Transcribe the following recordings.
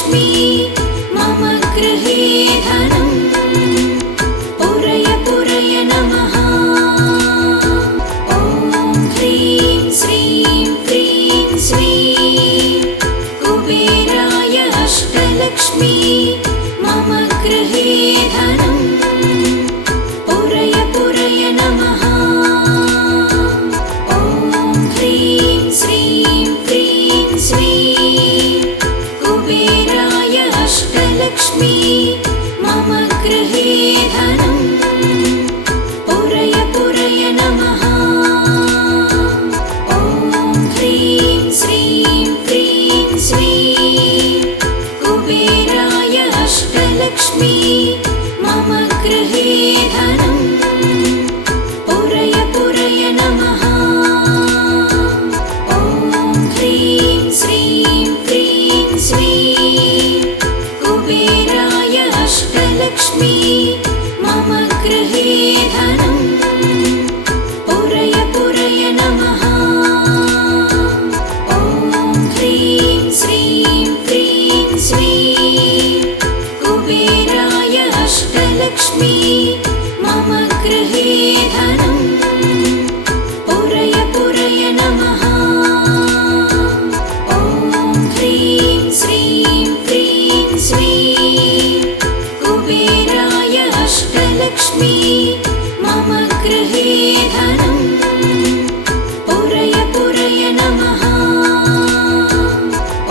अष्टलक्ष्मी मम गृहे धनम् पूरय पूरय नमः। ॐ ह्रीं श्रीं क्रीं श्रीं कुबेराय अष्टलक्ष्मी मम गृहे धनम् पूरय पूरय नमः। ॐ ह्रीं श्रीं क्रीं श्रीं कुबेराय अष्टलक्ष्मी मम गृहे धनम् पूरय पूरय नमः। ॐ ह्रीं श्रीं क्रीं श्रीं कुबेराय अष्टलक्ष्मी मम गृहे धनम् पूरय पूरय नमः। ॐ ह्रीं श्रीं क्रीं श्रीं कुबेराय अष्टलक्ष्मी मम गृहे धनम् पूरय पूरय नमः। ॐ ह्रीं श्रीं क्रीं श्रीं कुबेराय अष्टलक्ष्मी मम गृहे धनम् पूरय पूरय नमः। ॐ ह्रीं श्रीं क्रीं श्रीं कुबेराय अष्टलक्ष्मी मम गृहे धनम् पूरय पूरय नमः।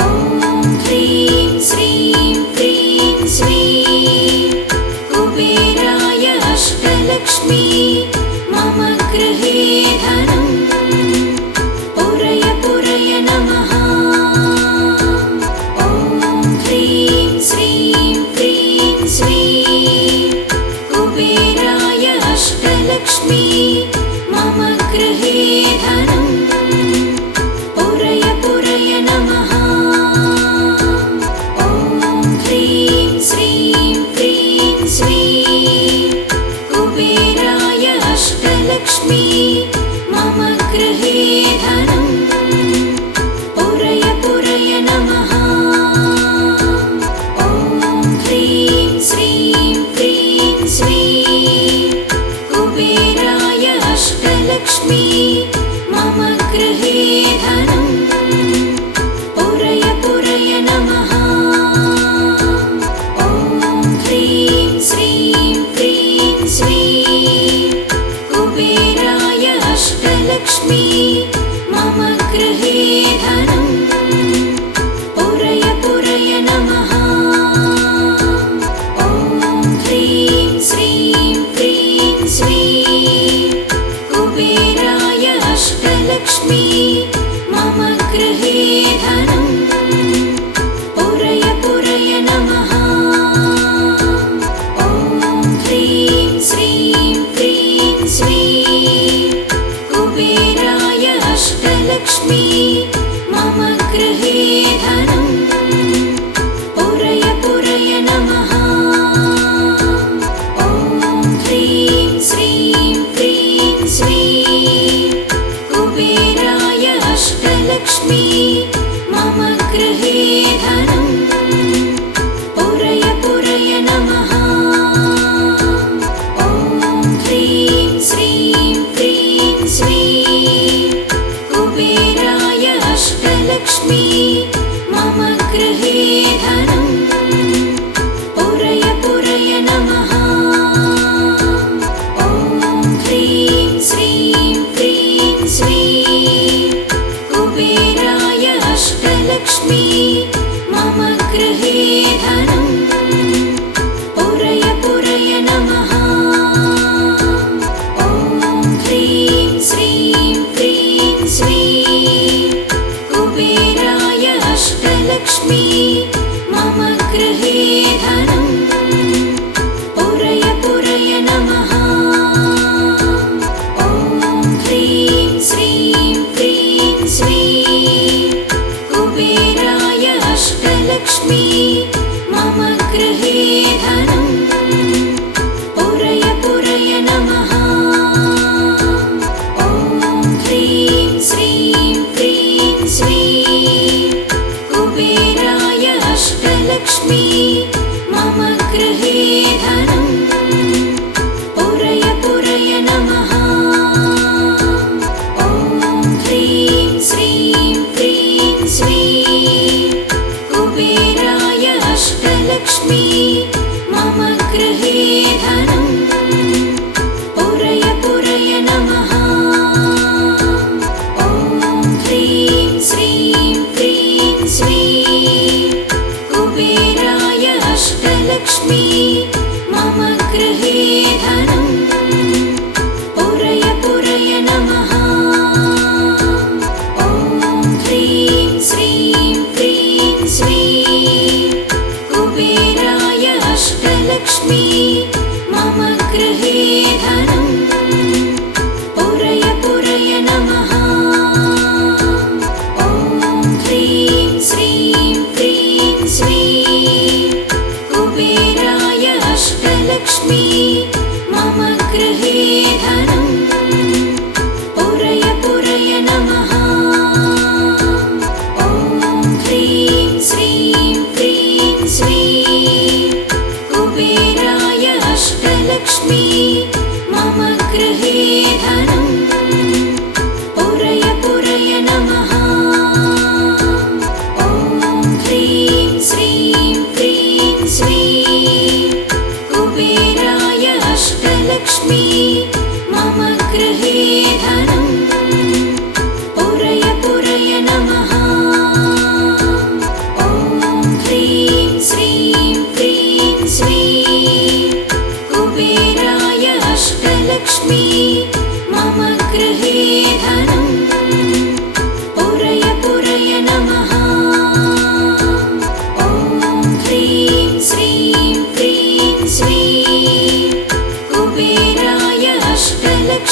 ॐ ह्रीं श्रीं क्रीं श्रीं कुबेराय अष्टलक्ष्मी मम गृहे धनम् पूरय पूरय नमः। ॐ ह्रीं श्रीं क्रीं श्रीं कुबेराय अष्टलक्ष्मी मम गृहे धनम् पूरय पूरय नमः। ॐ ह्रीं श्रीं क्रीं श्रीं कुबेराय अष्टलक्ष्मी मम गृहे धनम् पूरय पूरय नमः। ॐ ह्रीं श्रीं क्रीं श्रीं कुबेराय अष्टलक्ष्मी मम गृहे धनम् पूरय पूरय नमः। ॐ ह्रीं श्रीं क्रीं श्रीं कुबेराय अष्टलक्ष्मी मम गृहे धनम् पूरय पूरय नमः। ॐ ह्रीं श्रीं क्रीं श्रीं कुबेराय अष्टलक्ष्मी मम गृहे धनम् पूरय पूरय नमः। ॐ ह्रीं श्रीं क्रीं श्रीं कुबेराय अष्टलक्ष्मी मम गृहे धनम् पूरय पूरय नमः। ॐ ह्रीं श्रीं क्रीं श्रीं कुबेराय अष्टलक्ष्मी मम गृहे धनम् पूरय पूरय नमः। ॐ ह्रीं श्रीं क्रीं श्रीं कुबेराय अष्टलक्ष्मी मम गृहे धनम् पूरय पूरय नमः। ॐ ह्रीं श्रीं क्रीं श्रीं कुबेराय अष्टलक्ष्मी मम गृहे धनम् पूरय पूरय नमः। ॐ ह्रीं श्रीं क्रीं श्रीं कुबेराय अष्टलक्ष्मी मम गृहे धनम् पूरय पूरय नमः। ॐ ह्रीं श्रीं क्रीं श्रीं कुबेराय अष्टलक्ष्मी मम गृहे धनम् पूरय पूरय नमः। ॐ ह्रीं श्रीं क्रीं श्रीं कुबेराय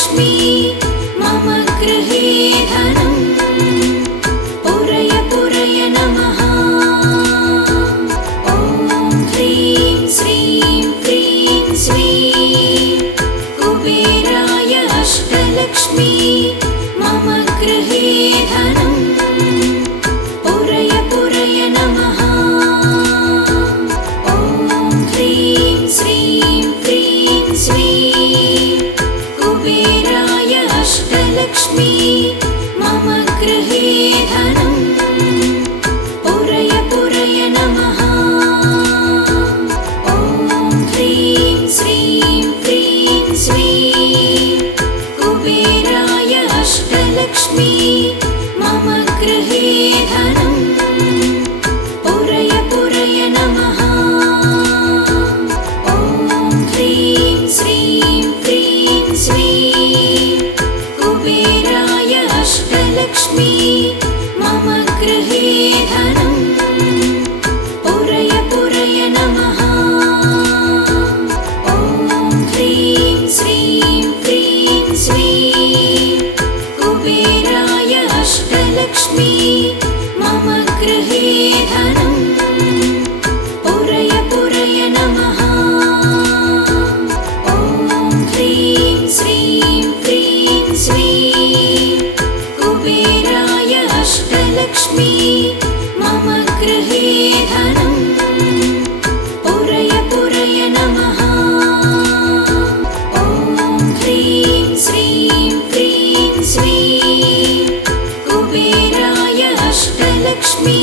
अष्टलक्ष्मी मम गृहे धनम् पुरय पुरय नमः। ॐ ह्रीं श्रीं क्रीं श्रीं कुबेराय अष्टलक्ष्मी मम गृहे धनम् पुरय पुरय नमः। ॐ ह्रीं श्रीं क्रीं श्रीं कुबेराय अष्टलक्ष्मी मम गृहे धनम् पुरय पुरय नमः। ॐ ह्रीं श्रीं क्रीं श्रीं कुबेराय अष्टलक्ष्मी मम गृहे धनम् पुरय पुरय नमः। ॐ ह्रीं श्रीं क्रीं श्रीं कुबेराय अष्टलक्ष्मी मम गृहे धनम् पुरय पुरय नमः। ॐ ह्रीं श्रीं क्रीं श्रीं कुबेराय अष्टलक्ष्मी मम गृहे धनम् पुरय पुरय नमः। ॐ ह्रीं श्रीं क्रीं श्रीं कुबेराय अष्टलक्ष्मी मम गृहे धनम् पुरय पुरय नमः। ॐ ह्रीं श्रीं क्रीं श्रीं कुबेराय अष्टलक्ष्मी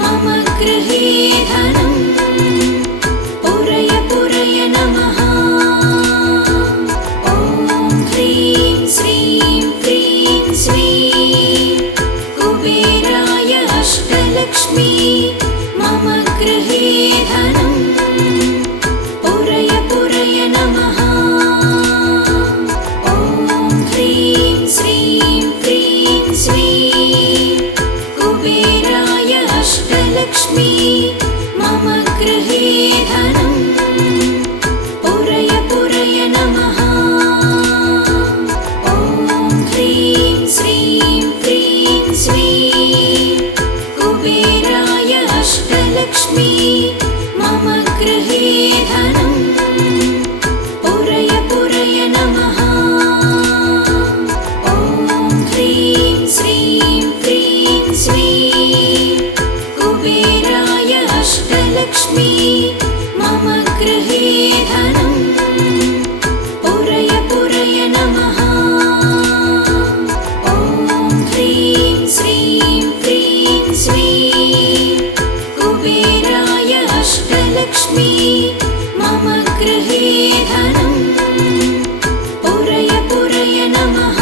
मम गृहे धनम् पुरय पुरय नमः। ॐ ह्रीं श्रीं क्रीं श्रीं कुबेराय अष्टलक्ष्मी मम गृहे धनम् पुरय पुरय नमः। ॐ ह्रीं श्रीं क्रीं श्रीं कुबेराय अष्टलक्ष्मी मम गृहे धनम् पुरय पुरय नमः। ॐ ह्रीं श्रीं क्रीं श्रीं कुबेराय अष्टलक्ष्मी मम गृहे धनम् पुरय पुरय नमः। ॐ ह्रीं श्रीं क्रीं श्रीं कुबेराय अष्टलक्ष्मी मम गृहे धनम् पुरय पुरय नमः। ॐ ह्रीं श्रीं क्रीं श्रीं कुबेराय अष्टलक्ष्मी मम गृहे धनम् पुरय पुरय नमः।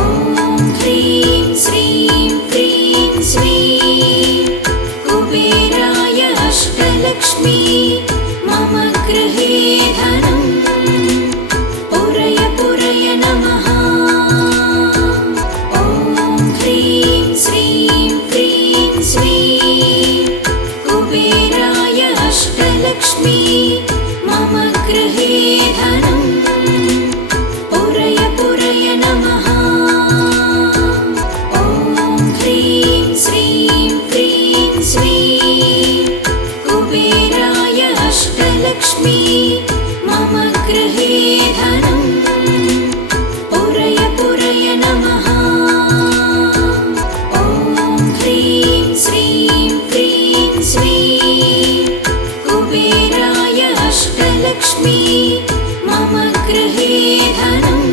ॐ ह्रीं श्रीं क्रीं श्रीं कुबेराय अष्टलक्ष्मी मम गृहे धनम् पुरय पुरय नमः। ॐ ह्रीं श्रीं क्रीं श्रीं कुबेराय अष्टलक्ष्मी मम गृहे धनम् पुरय पुरय नमः। ॐ ह्रीं श्रीं क्रीं श्रीं कुबेराय अष्टलक्ष्मी मम गृहे धनम् पुरय पुरय नमः। ॐ ह्रीं श्रीं क्रीं श्रीं कुबेराय अष्टलक्ष्मी मम गृहे धनम्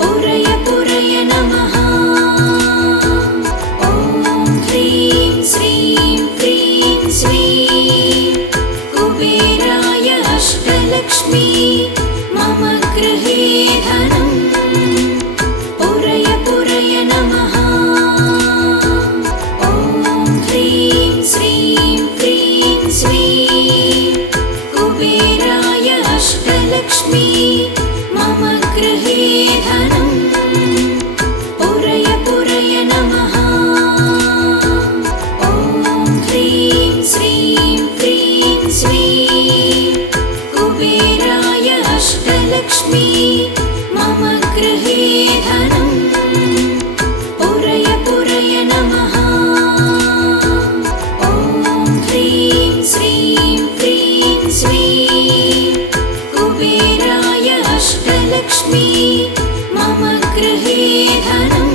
पुरय पुरय नमः। ॐ ह्रीं श्रीं क्रीं श्रीं कुबेराय अष्टलक्ष्मी मम गृहे धनम् पुरय पुरय नमः। ॐ ह्रीं श्रीं क्रीं श्रीं कुबेराय अष्टलक्ष्मी मम अष्टलक्ष्मी मम गृहे धनं पुरय पुरय नमः। ॐ ह्रीं श्रीं क्रीं श्रीं कुबेराय अष्टलक्ष्मी मम गृहे धनं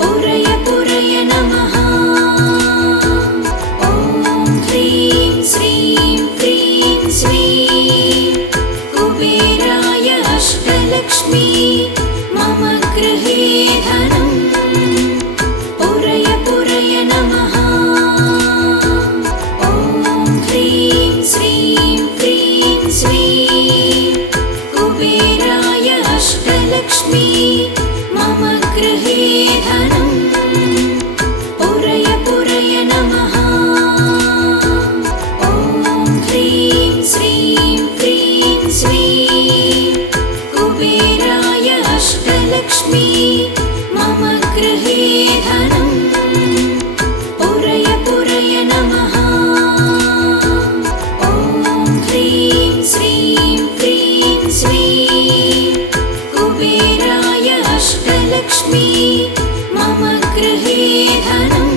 पुरय पुरय नमः। ॐ ह्रीं श्रीं क्रीं श्रीं कुबेराय अष्टलक्ष्मी मम गृहे धनं पुरय पुरय नमः। ॐ ह्रीं श्रीं क्रीं श्रीं कुबेराय अष्टलक्ष्मी मम गृहे धनं पुरय पुरय नमः। ॐ ह्रीं श्रीं क्रीं श्रीं कुबेराय अष्टलक्ष्मी मम गृहे धनं पुरय पुरय नमः। ॐ ह्रीं श्रीं क्रीं श्रीं कुबेराय अष्टलक्ष्मी मम गृहे धनं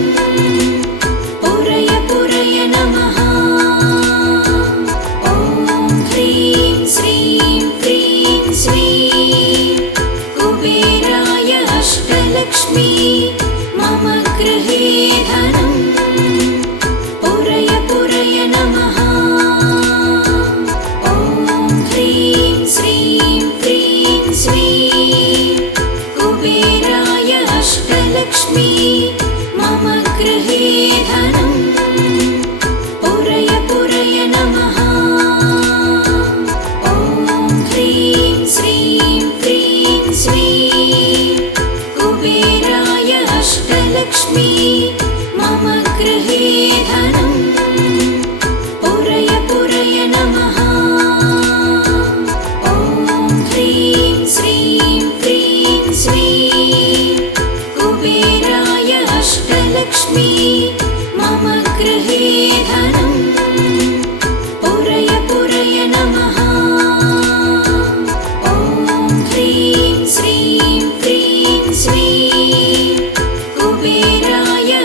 पुरय पुरय नमः। ॐ ह्रीं श्रीं क्रीं श्रीं कुबेराय अष्टलक्ष्मी मम गृहे धनं पुरय पुरय नमः। ॐ ह्रीं श्रीं क्रीं श्रीं कुबेराय अष्टलक्ष्मी मम गृहे धनं पुरय पुरय नमः। ॐ ह्रीं श्रीं क्रीं श्रीं कुबेराय अष्टलक्ष्मी मम गृहे धनं पुरय पुरय नमः। ॐ ह्रीं श्रीं क्रीं श्रीं कुबेराय अष्टलक्ष्मी मम गृहे धनं पुरय पुरय नमः। ॐ ह्रीं श्रीं क्रीं श्रीं कुबेराय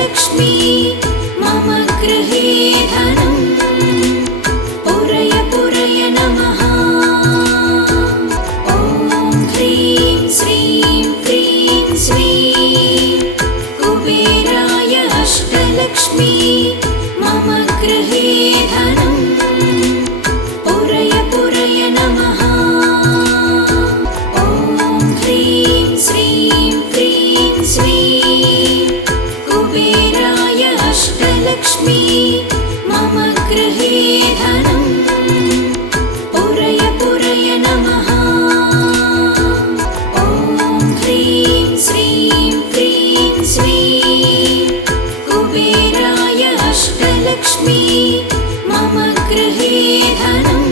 अष्टलक्ष्मी मम गृहे धनं पुरय पुरय नमः। ॐ ह्रीं श्रीं क्रीं श्रीं कुबेराय अष्टलक्ष्मी मम गृहे धनं पुरय पुरय नमः। ॐ ह्रीं श्रीं क्रीं श्रीं कुबेराय अष्टलक्ष्मी मम गृहे धनं पुरय पुरय नमः। ॐ ह्रीं श्रीं क्रीं श्रीं कुबेराय अष्टलक्ष्मी मम गृहे धनं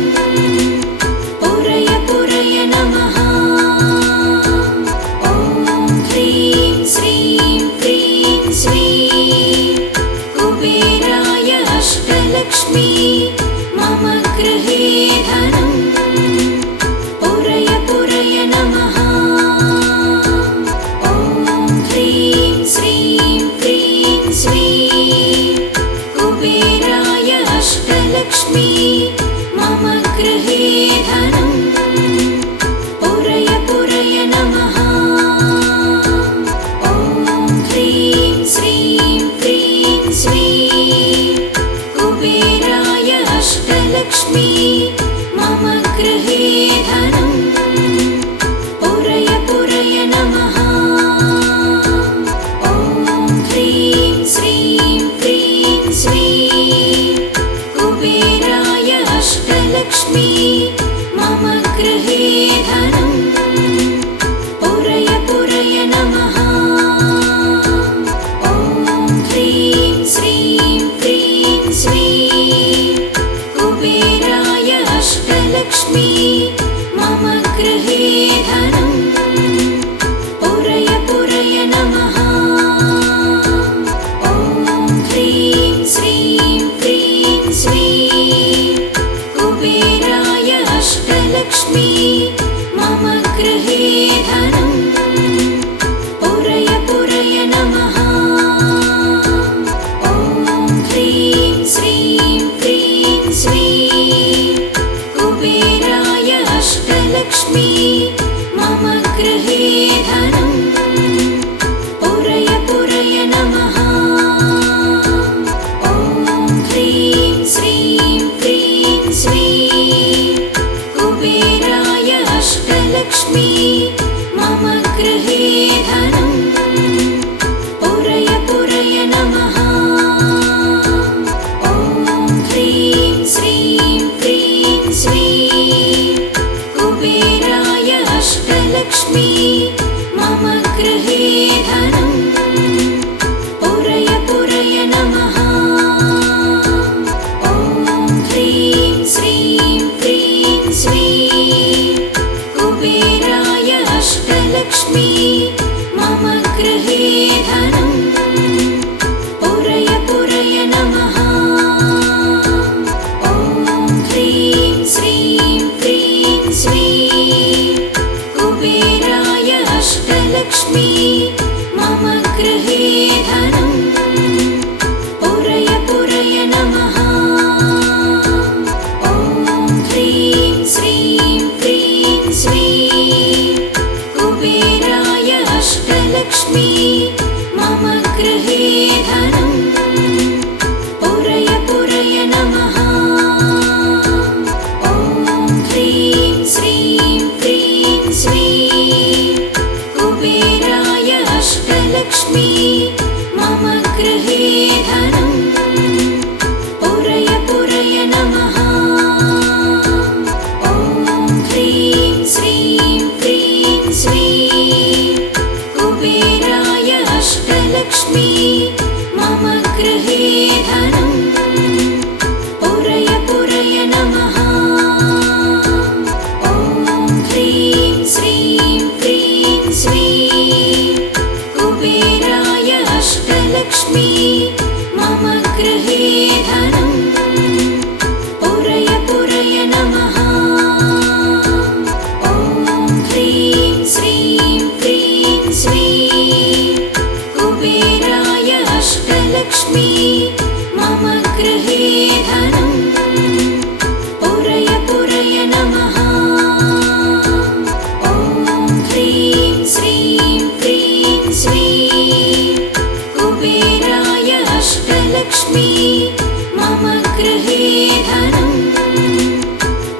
पुरय पुरय नमः। ॐ ह्रीं श्रीं क्रीं श्रीं कुबेराय अष्टलक्ष्मी मम गृहे धनं पुरय पुरय नमः। ॐ ह्रीं श्रीं क्रीं श्रीं कुबेराय अष्टलक्ष्मी मम गृहे धनं पुरय पुरय नमः। ॐ ह्रीं श्रीं क्रीं श्रीं कुबेराय अष्टलक्ष्मी मम गृहे धनं पुरय पुरय नमः। ॐ ह्रीं श्रीं क्रीं श्रीं कुबेराय अष्टलक्ष्मी मम गृहे धनं पुरय पुरय नमः। ॐ ह्रीं श्रीं क्रीं श्रीं कुबेराय अष्टलक्ष्मी मम गृहे धनं पुरय पुरय नमः। ॐ ह्रीं श्रीं क्रीं श्रीं कुबेराय अष्टलक्ष्मी मम गृहे धनं पुरय पुरय नमः। ॐ ह्रीं श्रीं क्रीं श्रीं कुबेराय अष्टलक्ष्मी मम गृहे धनं पुरय पुरय नमः। ॐ ह्रीं श्रीं क्रीं श्रीं कुबेराय अष्टलक्ष्मी मम गृहे धनं पुरय पुरय नमः। ॐ ह्रीं श्रीं क्रीं श्रीं कुबेराय अष्टलक्ष्मी मम गृहे धनं पुरय पुरय नमः। ॐ ह्रीं श्रीं क्रीं श्रीं कुबेराय अष्टलक्ष्मी मम गृहे धनं पुरय पुरय नमः। ॐ ह्रीं श्रीं क्रीं श्रीं कुबेराय अष्टलक्ष्मी मम गृहे धनं पुरय पुरय नमः। ॐ ह्रीं श्रीं क्रीं श्रीं कुबेराय अष्टलक्ष्मी मम गृहे धनं पुरय पुरय नमः। ॐ ह्रीं श्रीं क्रीं श्रीं कुबेराय अष्टलक्ष्मी मम गृहे धनं पुरय पुरय नमः। ॐ ह्रीं श्रीं क्रीं श्रीं कुबेराय अष्टलक्ष्मी मम गृहे धनं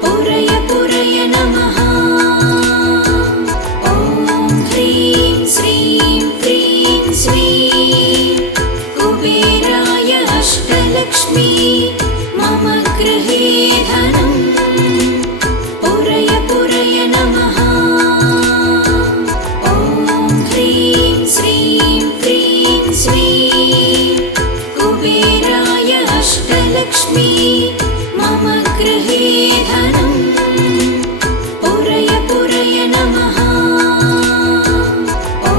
पुरय पुरय नमः। ॐ ह्रीं श्रीं क्रीं श्रीं कुबेराय अष्टलक्ष्मी मम गृहे धनं पुरय पुरय नमः। ॐ ह्रीं श्रीं क्रीं श्रीं कुबेराय अष्टलक्ष्मी मम गृहे धनं पुरय पुरय नमः। ॐ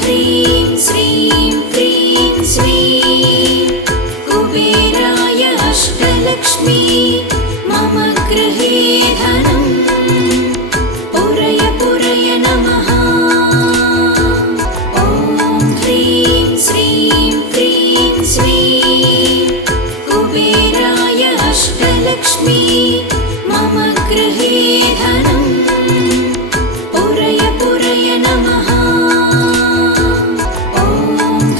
ह्रीं श्रीं क्रीं श्रीं कुबेराय अष्टलक्ष्मी मम गृहे धनं पुरय पुरय नमः। ॐ ह्रीं श्रीं क्रीं श्रीं कुबेराय अष्टलक्ष्मी मम गृहे धनं पुरय पुरय नमः। ॐ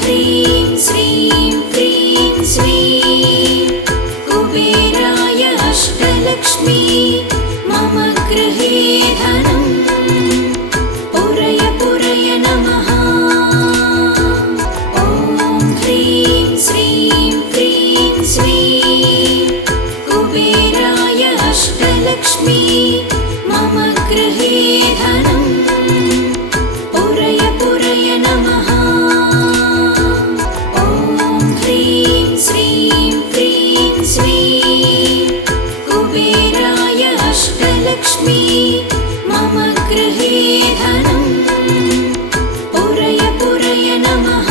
ह्रीं श्रीं क्रीं श्रीं कुबेराय अष्टलक्ष्मी मम गृहे धनं पुरय पुरय नमः। ॐ ह्रीं श्रीं क्रीं श्रीं कुबेराय अष्टलक्ष्मी मम गृहे धनं पुरय पुरय नमः। ॐ ह्रीं श्रीं क्रीं श्रीं कुबेराय अष्टलक्ष्मी मम गृहे धनं पुरय पुरय नमः।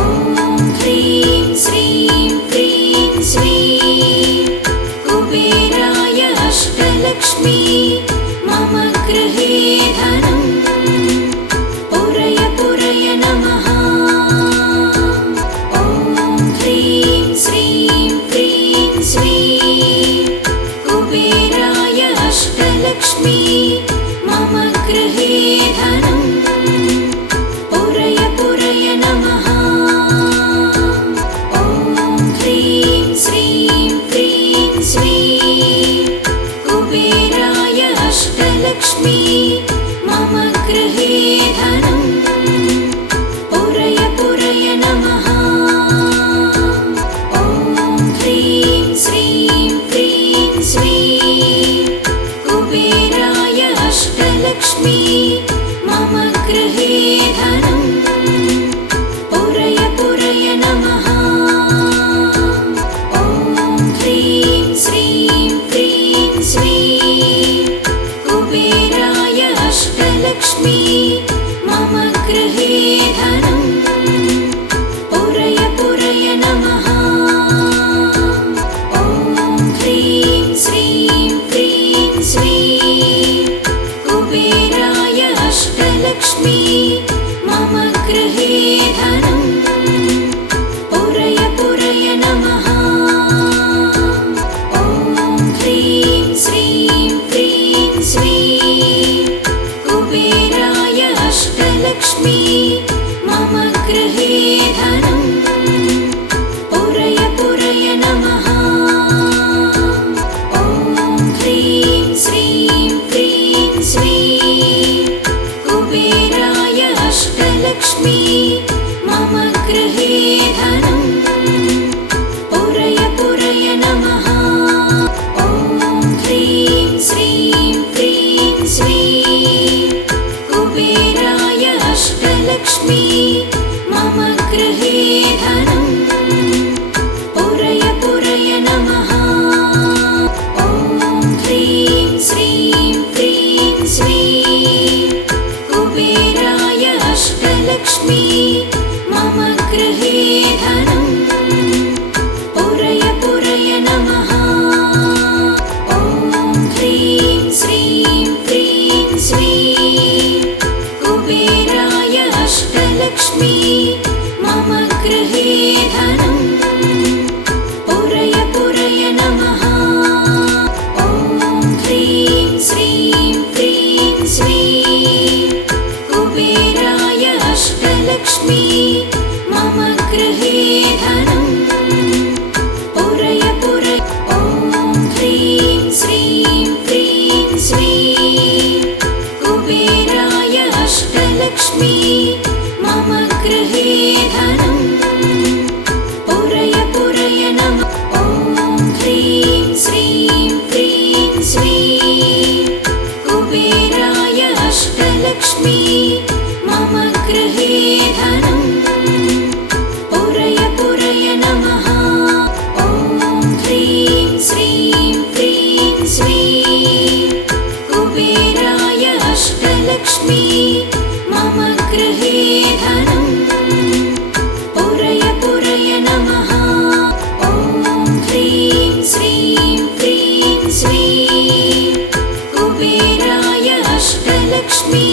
ॐ ह्रीं श्रीं क्रीं श्रीं कुबेराय अष्टलक्ष्मी मम गृहे धनं पुरय पुरय नमः। ॐ ह्रीं श्रीं क्रीं श्रीं कुबेराय अष्टलक्ष्मी मम गृहे धनं पुरय पुरय नमः। ॐ ह्रीं श्रीं क्रीं श्रीं कुबेराय अष्टलक्ष्मी मम गृहे धनं पुरय पुरय नमः। ॐ ह्रीं श्रीं क्रीं श्रीं कुबेराय अष्टलक्ष्मी मम गृहे धनं पुरय पुरय नमः। ॐ ह्रीं श्रीं क्रीं श्रीं कुबेराय गृहे धनम् पुरय पुरय ॐ ह्रीं श्रीं क्रीं श्रीं कुबेराय अष्टलक्ष्मी मम गृहे धनम् पुरय पुरय नमः ॐ ह्रीं श्रीं क्रीं श्रीं कुबेराय अष्टलक्ष्मी मम गृहे धनम् पुरय पुरय नमः ॐ ह्रीं श्रीं क्रीं श्रीं कुबेराय अष्टलक्ष्मी मम गृहे धनम् पुरय पुरय नमः ॐ ह्रीं श्रीं क्रीं श्रीं कुबेराय अष्टलक्ष्मी